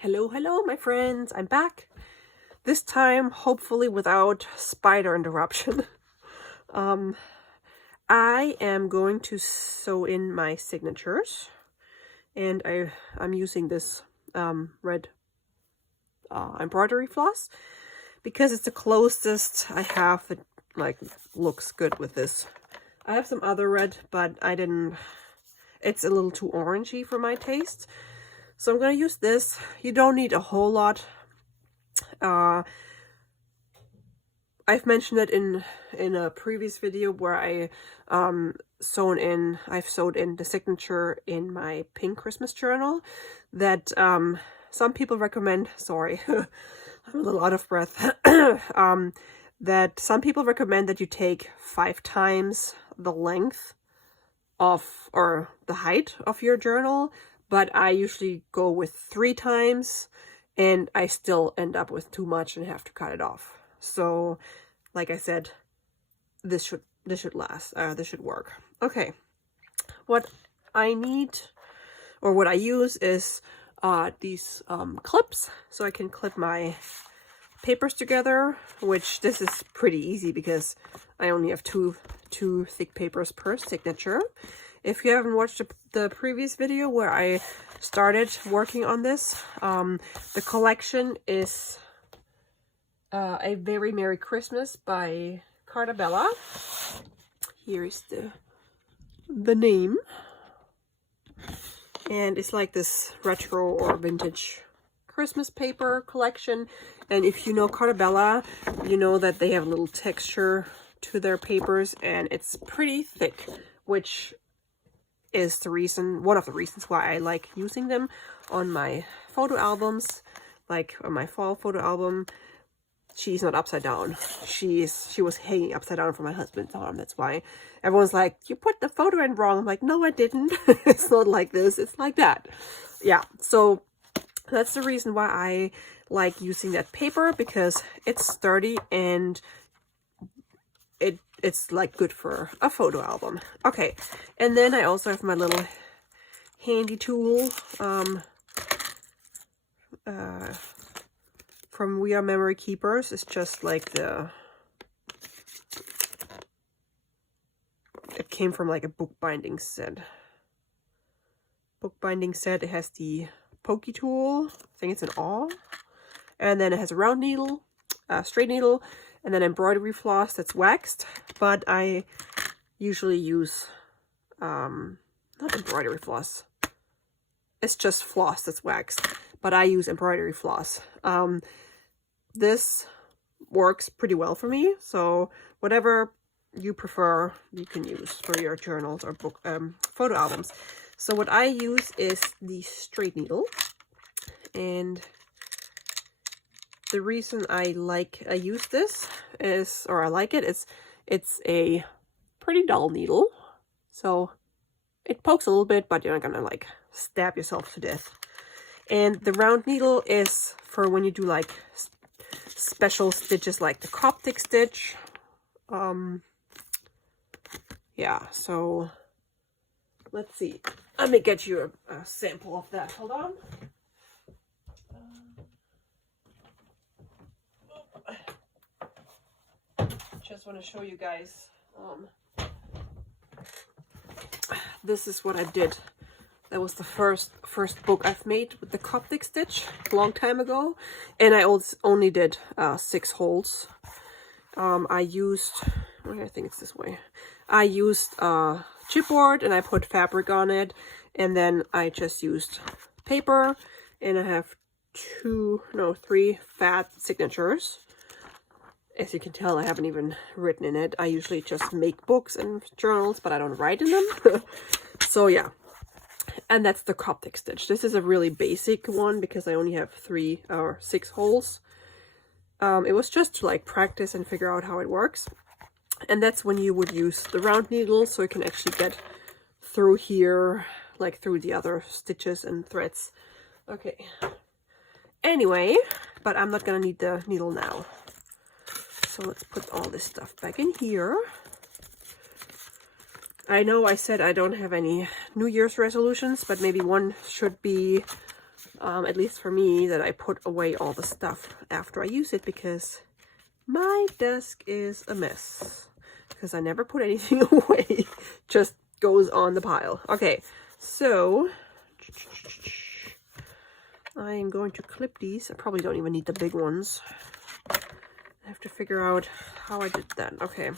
Hello, my friends. I'm back. This time, hopefully without spider interruption. I am going to sew in my signatures, and I'm using this red embroidery floss because it's the closest I have that looks good with this. I have some other red, but it's a little too orangey for my taste. So I'm going to use this. You don't need a whole lot. I've mentioned it in a previous video where I've sewed in the signature in my pink Christmas journal that some people recommend. Sorry, I'm a little out of breath. That some people recommend that you take 5 times the length of or the height of your journal, but I usually go with 3 times, and I still end up with too much and have to cut it off. So, like I said, this should last. This should work. Okay, what I need or what I use is these clips, so I can clip my papers together. Which this is pretty easy because I only have two thick papers per signature. If you haven't watched the previous video where I started working on this, the collection is A Very Merry Christmas by Carta Bella. Here is the name. And it's like this retro or vintage Christmas paper collection. And if you know Carta Bella, you know that they have a little texture to their papers, and it's pretty thick, which is one of the reasons why I like using them on my photo albums. Like on my fall photo album, she's not upside down. She was hanging upside down for my husband's arm. That's why everyone's like, you put the photo in wrong. I'm like, no, I didn't. It's not like this. It's like that. Yeah. So that's the reason why I like using that paper, because it's sturdy and it's like good for a photo album. Okay, and then I also have my little handy tool from We Are Memory Keepers. It's just like it came from like a bookbinding set. It has the pokey tool. I think it's an awl, and then it has a round needle, a straight needle, and then embroidery floss that's waxed. But I usually use not embroidery floss. It's just floss that's waxed, but I use embroidery floss. This works pretty well for me, so whatever you prefer, you can use for your journals or book photo albums. So what I use is the straight needle, and the reason I use this is, or I like it, it's a pretty dull needle, so it pokes a little bit, but you're not gonna like stab yourself to death. And the round needle is for when you do like special stitches, like the Coptic stitch. Yeah, so let's see. Let me get you a sample of that. Hold on. Just want to show you guys. This is what I did. That was the first book I've made with the Coptic stitch a long time ago, and I only did 6 holes. I used, I think it's this way. I used chipboard, and I put fabric on it, and then I just used paper, and I have 3 fat signatures. As you can tell, I haven't even written in it. I usually just make books and journals, but I don't write in them. So yeah, and that's the Coptic stitch. This is a really basic one because I only have 3 or 6 holes. It was just to like practice and figure out how it works. And that's when you would use the round needle, so you can actually get through here, like through the other stitches and threads. Okay. Anyway, but I'm not gonna need the needle now. So let's put all this stuff back in here. I know I said I don't have any New Year's resolutions, but maybe one should be at least for me, that I put away all the stuff after I use it, because my desk is a mess. Because I never put anything away, just goes on the pile. Okay, so I am going to clip these. I probably don't even need the big ones. I have to figure out how I did that. Okay,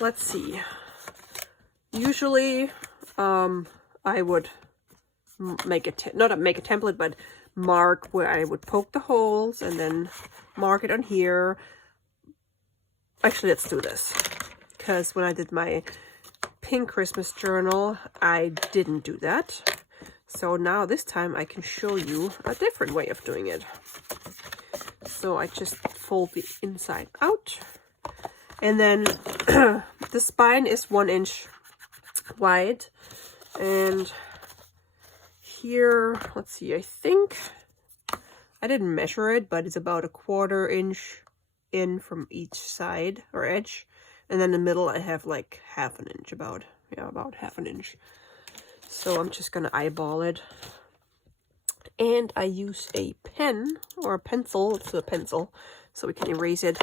let's see. Usually, I would make not make a template, but mark where I would poke the holes, and then mark it on here. Actually, let's do this, because when I did my pink Christmas journal, I didn't do that. So now this time I can show you a different way of doing it. So I just fold the inside out, and then the spine is 1 inch wide, and here, let's see, I think I didn't measure it, but it's about a 1/4 inch in from each side or edge, and then in the middle I have like 1/2 inch, about 1/2 inch. So I'm just gonna eyeball it, and I use a pen or a pencil. It's a pencil, so we can erase it.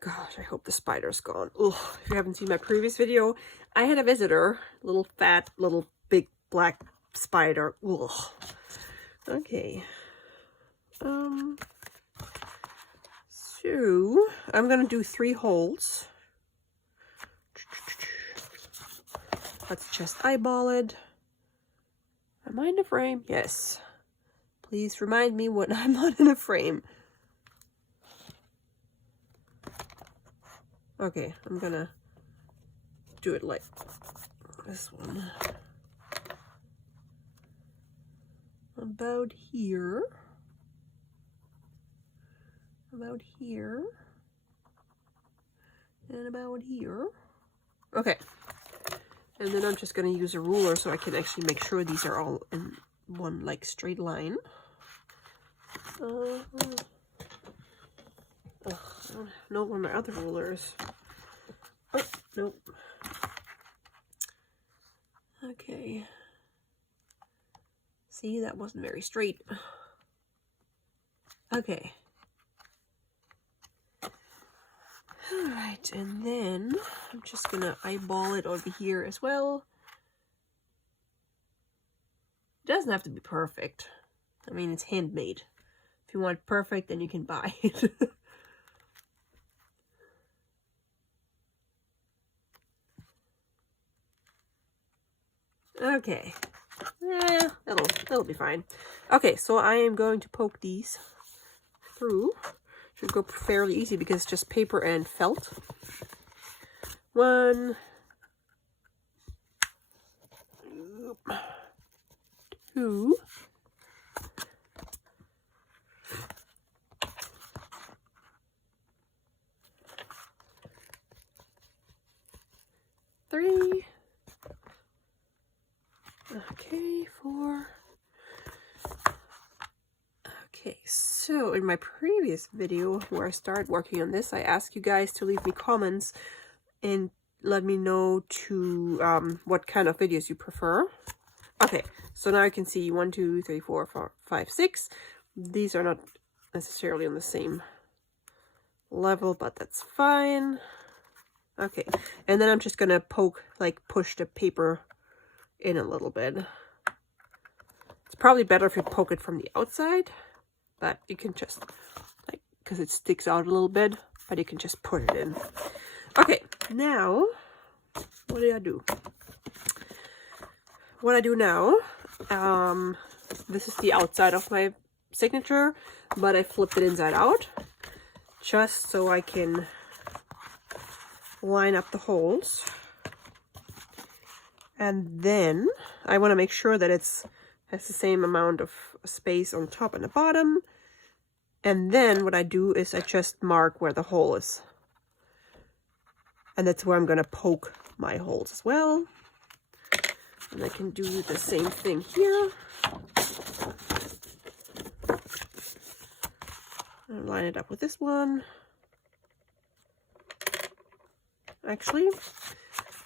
Gosh, I hope the spider's gone. Ugh, if you haven't seen my previous video, I had a visitor, little fat, little big black spider. Ugh. Okay. So I'm gonna do 3 holes. Let's just eyeball it. Am I in a frame? Yes. Please remind me when I'm not in a frame. Okay, I'm gonna do it like this one. About here. About here. And about here. Okay. And then I'm just going to use a ruler so I can actually make sure these are all in one like straight line. I don't know where my other ruler is. Oh, nope. Okay. See, that wasn't very straight. Okay. Alright, and then I'm just gonna eyeball it over here as well. It doesn't have to be perfect. I mean, it's handmade. If you want perfect, then you can buy it. Okay. Yeah, that'll be fine. Okay, so I am going to poke these through. Should go fairly easy because it's just paper and felt. 1, 2, 3. Okay, 4. Okay, so in my previous video where I started working on this, I asked you guys to leave me comments and let me know to what kind of videos you prefer. Okay, so now you can see 1, 2, 3, 4, 5, 6. These are not necessarily on the same level, but that's fine. Okay, and then I'm just gonna poke, like push the paper in a little bit. It's probably better if you poke it from the outside, but you can just, like, because it sticks out a little bit, but you can just put it in. Okay, now, what did I do? What I do now, this is the outside of my signature, but I flipped it inside out, just so I can line up the holes. And then I want to make sure that has the same amount of space on top and the bottom. And then what I do is I just mark where the hole is. And that's where I'm going to poke my holes as well. And I can do the same thing here. And line it up with this one. Actually,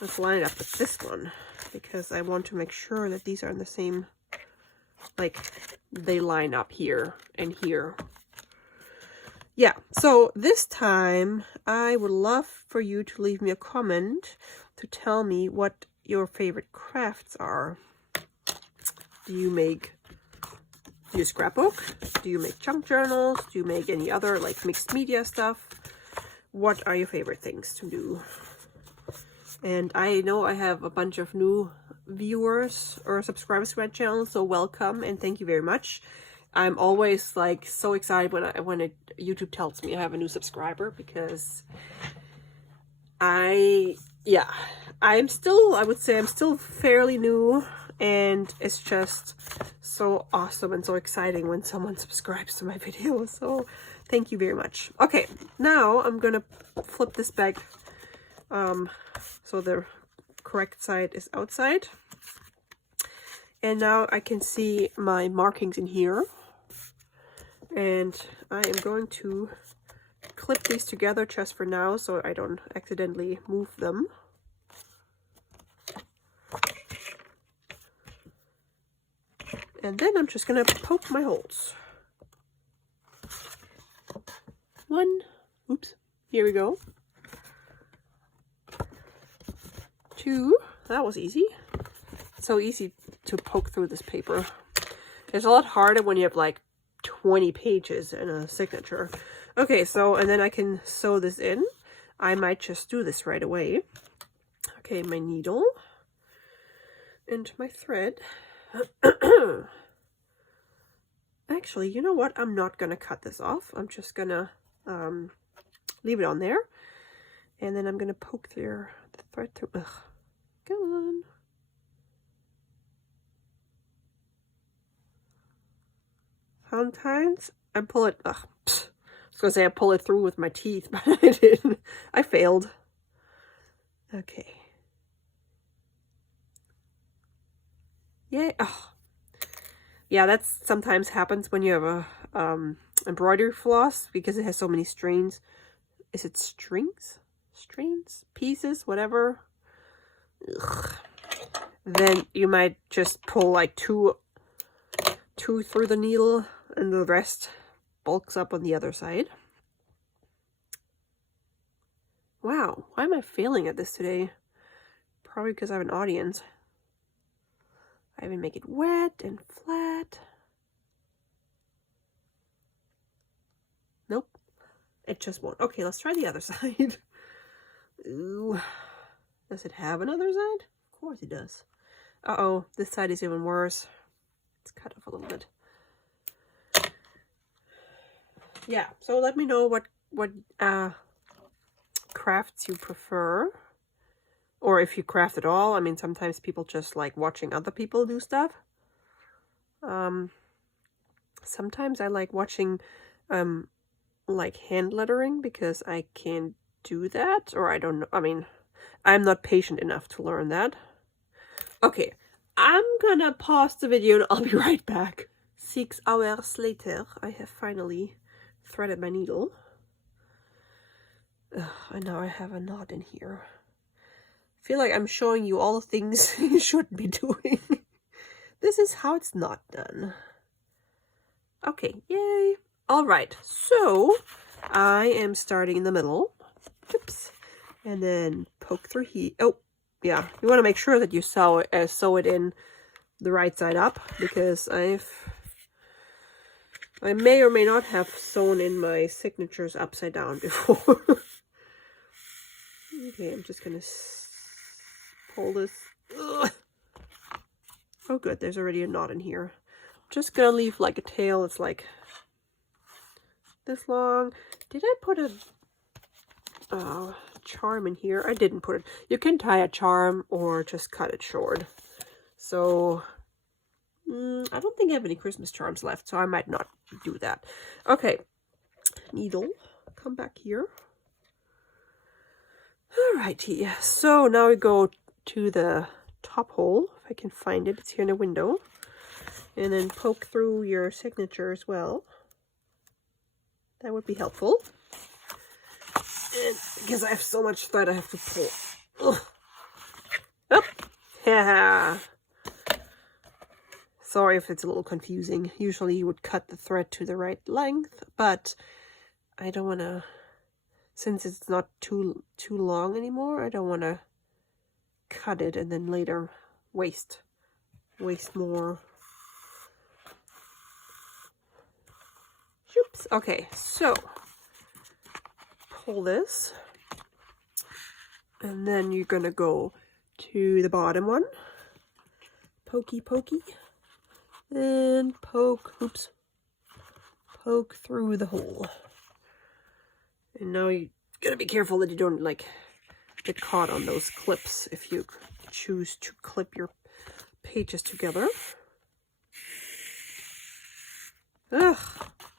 let's line it up with this one, because I want to make sure that these are in the same like they line up here and here. Yeah, so this time I would love for you to leave me a comment to tell me what your favorite crafts are. Do you scrapbook? Do you make junk journals? Do you make any other like mixed media stuff? What are your favorite things to do? And I know I have a bunch of new viewers or subscribers to my channel, so welcome and thank you very much. I'm always like so excited when YouTube tells me I have a new subscriber, because I would say I'm still fairly new, and it's just so awesome and so exciting when someone subscribes to my videos. So thank you very much. Okay, now I'm gonna flip this back so the correct side is outside. And now I can see my markings in here. And I am going to clip these together just for now so I don't accidentally move them. And then I'm just gonna poke my holes. One, oops, here we go. Two, that was easy. It's so easy to poke through this paper. It's a lot harder when you have like 20 pages and a signature. Okay, so, and then I can sew this in. I might just do this right away. Okay, my needle and my thread. Actually, you know what? I'm not gonna cut this off. I'm just gonna leave it on there. And then I'm gonna poke the thread through. Ugh. Come on. Sometimes I pull it, I was gonna say I pull it through with my teeth, but I didn't. I failed. Okay. Yay. Oh. Yeah, that sometimes happens when you have a embroidery floss, because it has so many strains. Is it strings? Strains? Pieces? Whatever. Ugh. Then you might just pull like two through the needle, and the rest bulks up on the other side. Wow, why am I failing at this today? Probably because I have an audience. I even make it wet and flat. Nope, it just won't. Okay, let's try the other side. Ooh, does it have another side? Of course it does. Uh-oh, this side is even worse. It's cut off a little bit. Yeah, so let me know what crafts you prefer, or if you craft at all. I mean, sometimes people just like watching other people do stuff. Sometimes I like watching like hand lettering, because I can't do that, or I don't know. I mean, I'm not patient enough to learn that. Okay, I'm gonna pause the video and I'll be right back. 6 hours later, I have finally threaded my needle. And now I have a knot in here. I feel like I'm showing you all the things you shouldn't be doing. This is how it's not done. Okay, yay. All right, so I am starting in the middle. Oops. And then poke through here. Oh, yeah. You want to make sure that you sew it in the right side up, because I may or may not have sewn in my signatures upside down before. Okay, I'm just gonna pull this. Ugh. Oh good, there's already a knot in here. I'm just gonna leave like a tail that's like this long. Did I put a charm in here? I didn't put it. You can tie a charm or just cut it short. So I don't think I have any Christmas charms left, so I might not do that. Okay, needle, come back here. Alrighty, so now we go to the top hole, if I can find it. It's here in the window. And then poke through your signature as well. That would be helpful. And because I have so much thread, I have to pull. Ugh. Up. Yeah. Sorry if it's a little confusing. Usually you would cut the thread to the right length, but I don't want to, since it's not too long anymore, I don't want to cut it and then later waste more. Oops. Okay, so pull this, and then you're gonna go to the bottom one, pokey, and poke, poke through the hole. And now you gotta be careful that you don't like get caught on those clips if you choose to clip your pages together. Ugh,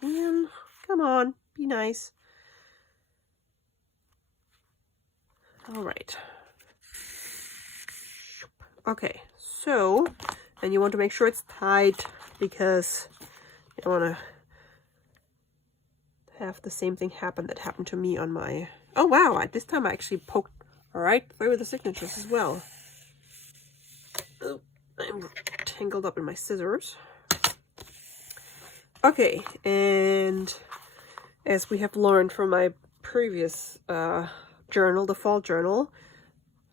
man, come on, be nice. All right. Okay, so, and you want to make sure it's tight because you don't want to have the same thing happen that happened to me on my... Oh wow, this time I actually poked right through the signatures as well. Oh, I'm tangled up in my scissors. Okay, and as we have learned from my previous journal, the fall journal,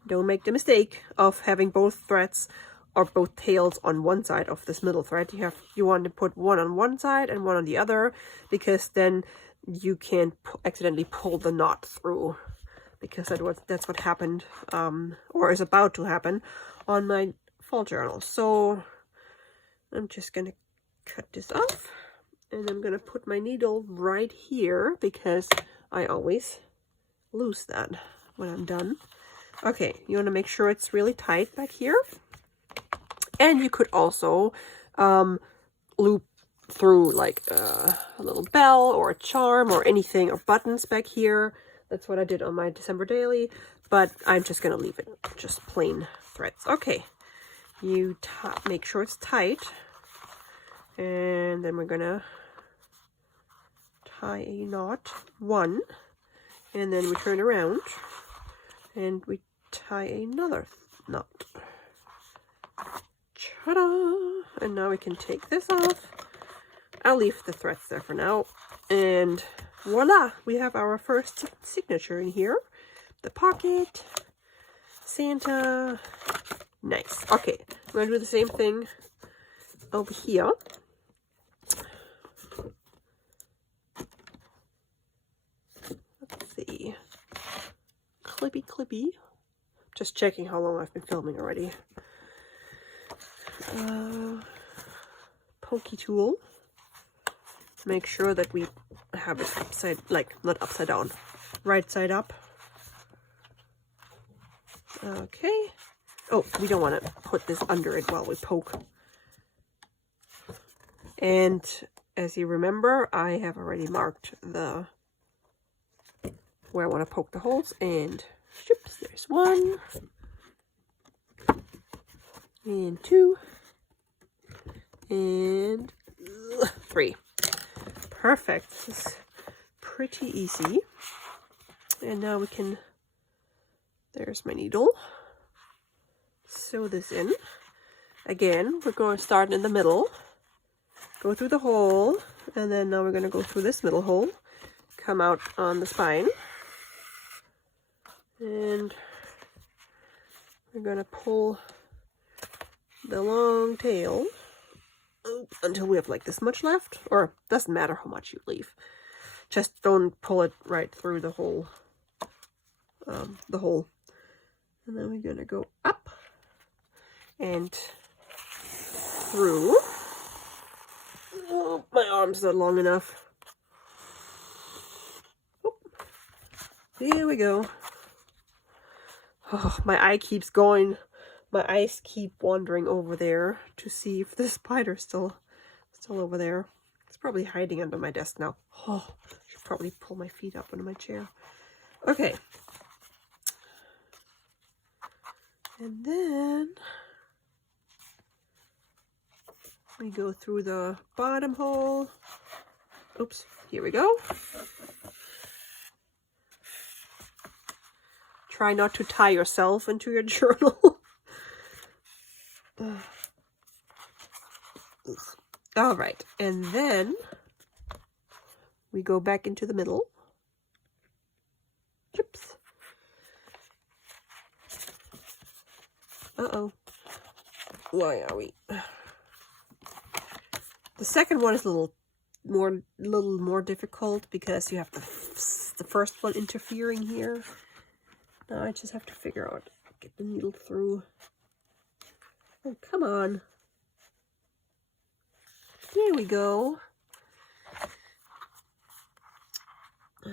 don't make the mistake of having both threads or both tails on one side of this middle thread. You want to put one on one side and one on the other, because then you can accidentally pull the knot through, because that's what happened or is about to happen on my fall journal. So I'm just gonna cut this off, and I'm gonna put my needle right here because I always lose that when I'm done. Okay, you want to make sure it's really tight back here. And you could also loop through like a little bell or a charm or anything, or buttons back here. That's what I did on my December daily, but I'm just going to leave it just plain threads. Okay, you make sure it's tight, and then we're going to tie a knot, one, and then we turn around and we tie another knot. Ta-da! And now we can take this off. I'll leave the threads there for now. And voila! We have our first signature in here. The pocket. Santa. Nice. Okay, I'm going to do the same thing over here. Let's see. Clippy. Just checking how long I've been filming already. Pokey tool. Make sure that we have it upside, like not upside down, right side up. Okay. Oh, we don't want to put this under it while we poke. And as you remember, I have already marked where I want to poke the holes, and oops, there's one, and two, and three. Perfect. This is pretty easy. And now we can, there's my needle, sew this in. Again, we're going to start in the middle, go through the hole, and then now we're going to go through this middle hole, come out on the spine, and we're going to pull the long tail until we have like this much left, or doesn't matter how much you leave, just don't pull it right through the hole, and then we're gonna go up and through. Oh, my arm's not long enough. Oh, here we go. Oh, my eye keeps going. My eyes keep wandering over there to see if the spider's still over there. It's probably hiding under my desk now. Oh, I should probably pull my feet up into my chair. Okay. And then we go through the bottom hole. Oops, here we go. Try not to tie yourself into your journal. All right, and then we go back into the middle. Oops. Uh-oh. Why are we? The second one is a little more difficult because you have the first one interfering here. Now I just have to figure out, get the needle through. Oh, come on. There we go. I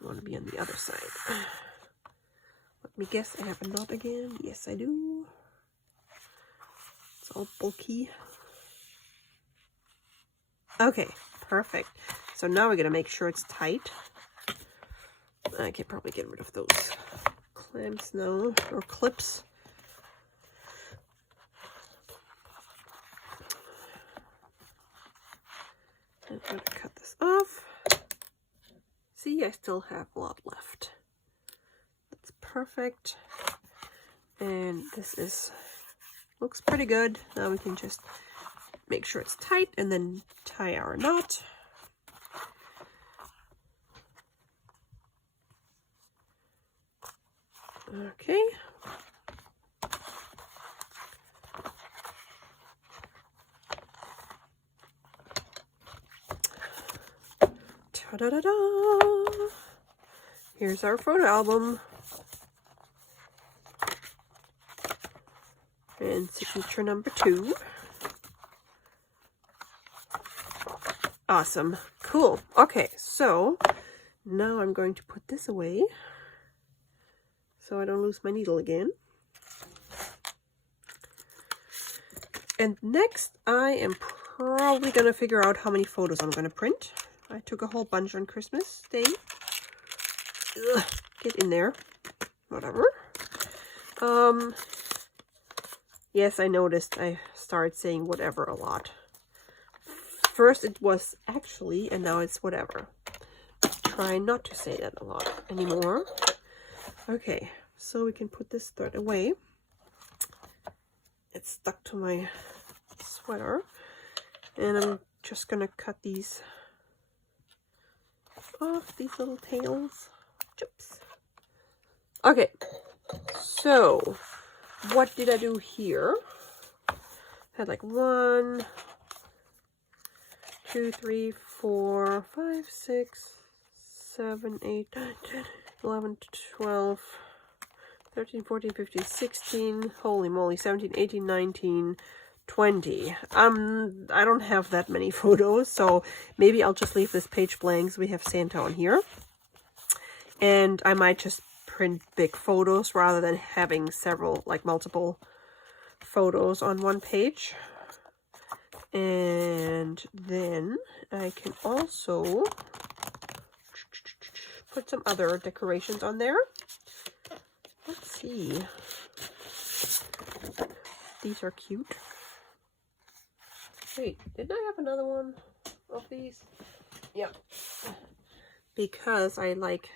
want to be on the other side. Let me guess, I have a knot again. Yes, I do. It's all bulky. Okay, perfect. So now we're gonna make sure it's tight. I can probably get rid of those clamps now, or clips. I'm gonna cut this off. See, I still have a lot left. That's perfect. And this looks pretty good. Now we can just make sure it's tight and then tie our knot. Okay. Ta-da-da-da! Here's our photo album. And signature number 2. Awesome. Cool. Okay, so now I'm going to put this away so I don't lose my needle again. And next I am probably going to figure out how many photos I'm going to print. I took a whole bunch on Christmas Day. Ugh, get in there. Whatever. Yes, I noticed I started saying whatever a lot. First it was actually, and now it's whatever. Try not to say that a lot anymore. Okay, so we can put this thread away. It's stuck to my sweater. And I'm just gonna cut these off, these little tails. Chips. Okay, so what did I do here? I had like 1, 2, 3, 4, 5, 6, 7, 8, 9, 10, 11, 12, 13, 14, 15, 16, holy moly, 17, 18, 19, 20. I don't have that many photos, so maybe I'll just leave this page blank so we have Santa on here. And I might just print big photos rather than having several, like multiple photos on one page. And then I can also put some other decorations on there. Let's see. These are cute. Wait, didn't I have another one of these? Yeah. Because I like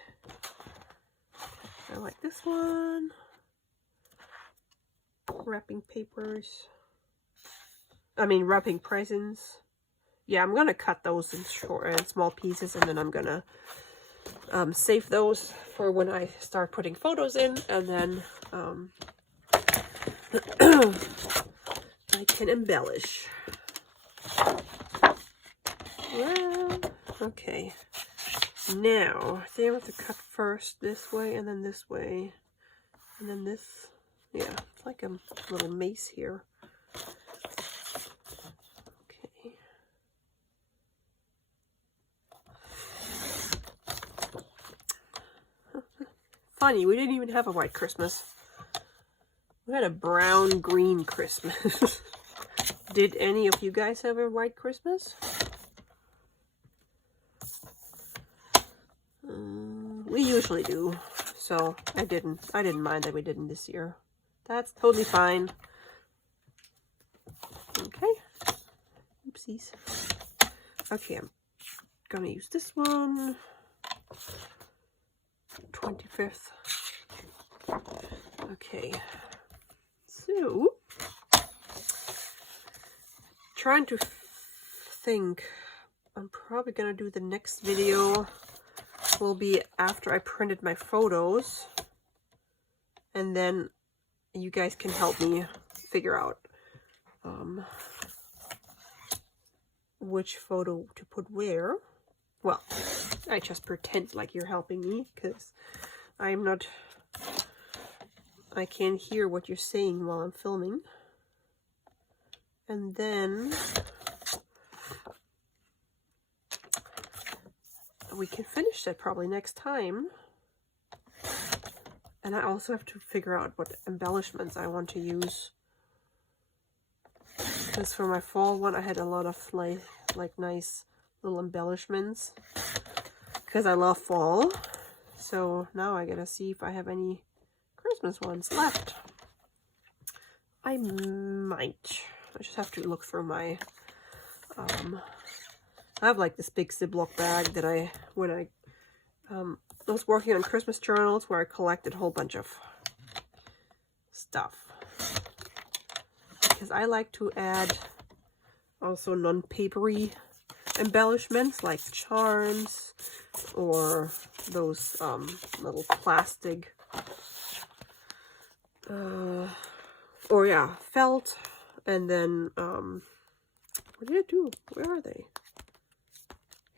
this one. Wrapping papers. I mean, wrapping presents. Yeah, I'm gonna cut those in small pieces, and then I'm gonna save those for when I start putting photos in, and then I can embellish. Well, okay. Now, I think I have to cut first this way, and then this way, and then this. Yeah, it's like a little mace here. Okay. Funny, we didn't even have a white Christmas. We had a brown-green Christmas. Did any of you guys have a white Christmas? We usually do, so I didn't mind that we didn't this year. That's totally fine. Okay. Oopsies. Okay, I'm gonna use this one. 25th. Okay. So, trying to think, I'm probably gonna do the next video will be after I printed my photos, and then you guys can help me figure out which photo to put where. Well, I just pretend like you're helping me because I'm not, I can't hear what you're saying while I'm filming. And then we can finish that probably next time. And I also have to figure out what embellishments I want to use. Because for my fall one, I had a lot of like nice little embellishments. Because I love fall. So now I gotta see if I have any Christmas ones left. I might. I just have to look through my, I have like this big Ziploc bag that when I was working on Christmas journals where I collected a whole bunch of stuff. Because I like to add also non-papery embellishments like charms or those little plastic or yeah, felt. And then what did I do? Where are they?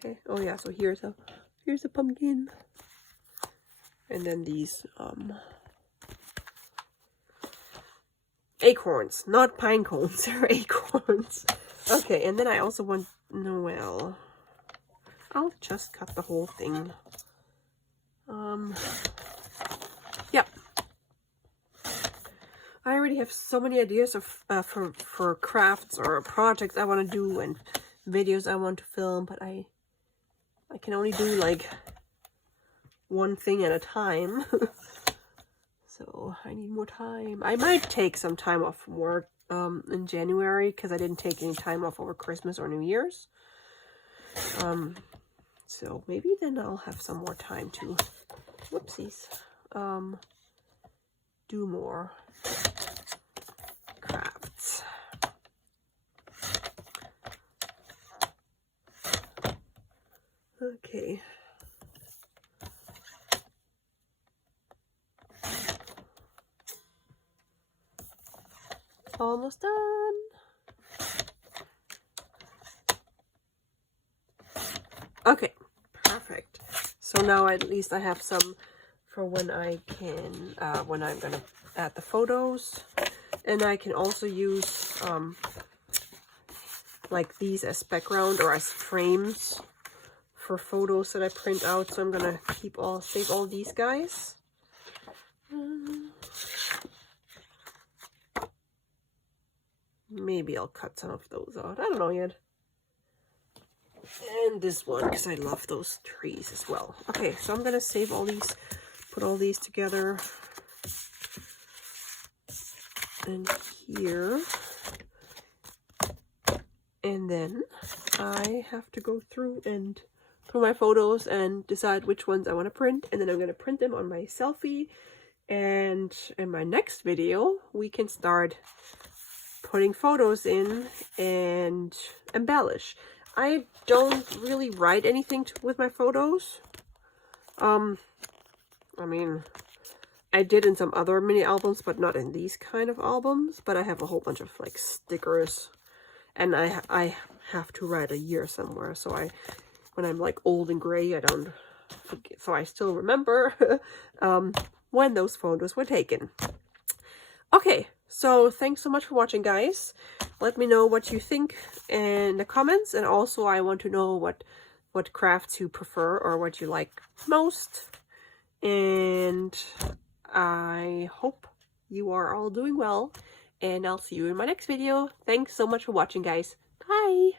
Okay. Oh yeah, so here's a pumpkin. And then these acorns, not pine cones, they're acorns. Okay, and then I also want Noel. I'll just cut the whole thing. Yeah. I already have so many ideas of for crafts or projects I want to do and videos I want to film, but I can only do like one thing at a time. So I need more time. I might take some time off from work in January because I didn't take any time off over Christmas or New Year's. So maybe then I'll have some more time to, whoopsies, do more crafts. Okay. Almost done. Okay, perfect. So now at least I have some for when I can, when I'm gonna add the photos. And I can also use like these as background or as frames for photos that I print out. So I'm gonna save all these guys. Maybe I'll cut some of those out. I don't know yet. And this one, because I love those trees as well. Okay, so I'm gonna save all these, put all these together. And here. And then I have to go through and put my photos and decide which ones I want to print. And then I'm going to print them on my selfie. And in my next video, we can start putting photos in and embellish. I don't really write anything with my photos. I mean, I did in some other mini albums, but not in these kind of albums. But I have a whole bunch of like stickers, and I have to write a year somewhere. So when I'm like old and gray, I don't forget. So I still remember when those photos were taken. Okay, so thanks so much for watching, guys. Let me know what you think in the comments, and also I want to know what crafts you prefer or what you like most. And I hope you are all doing well, and I'll see you in my next video. Thanks so much for watching, guys. Bye!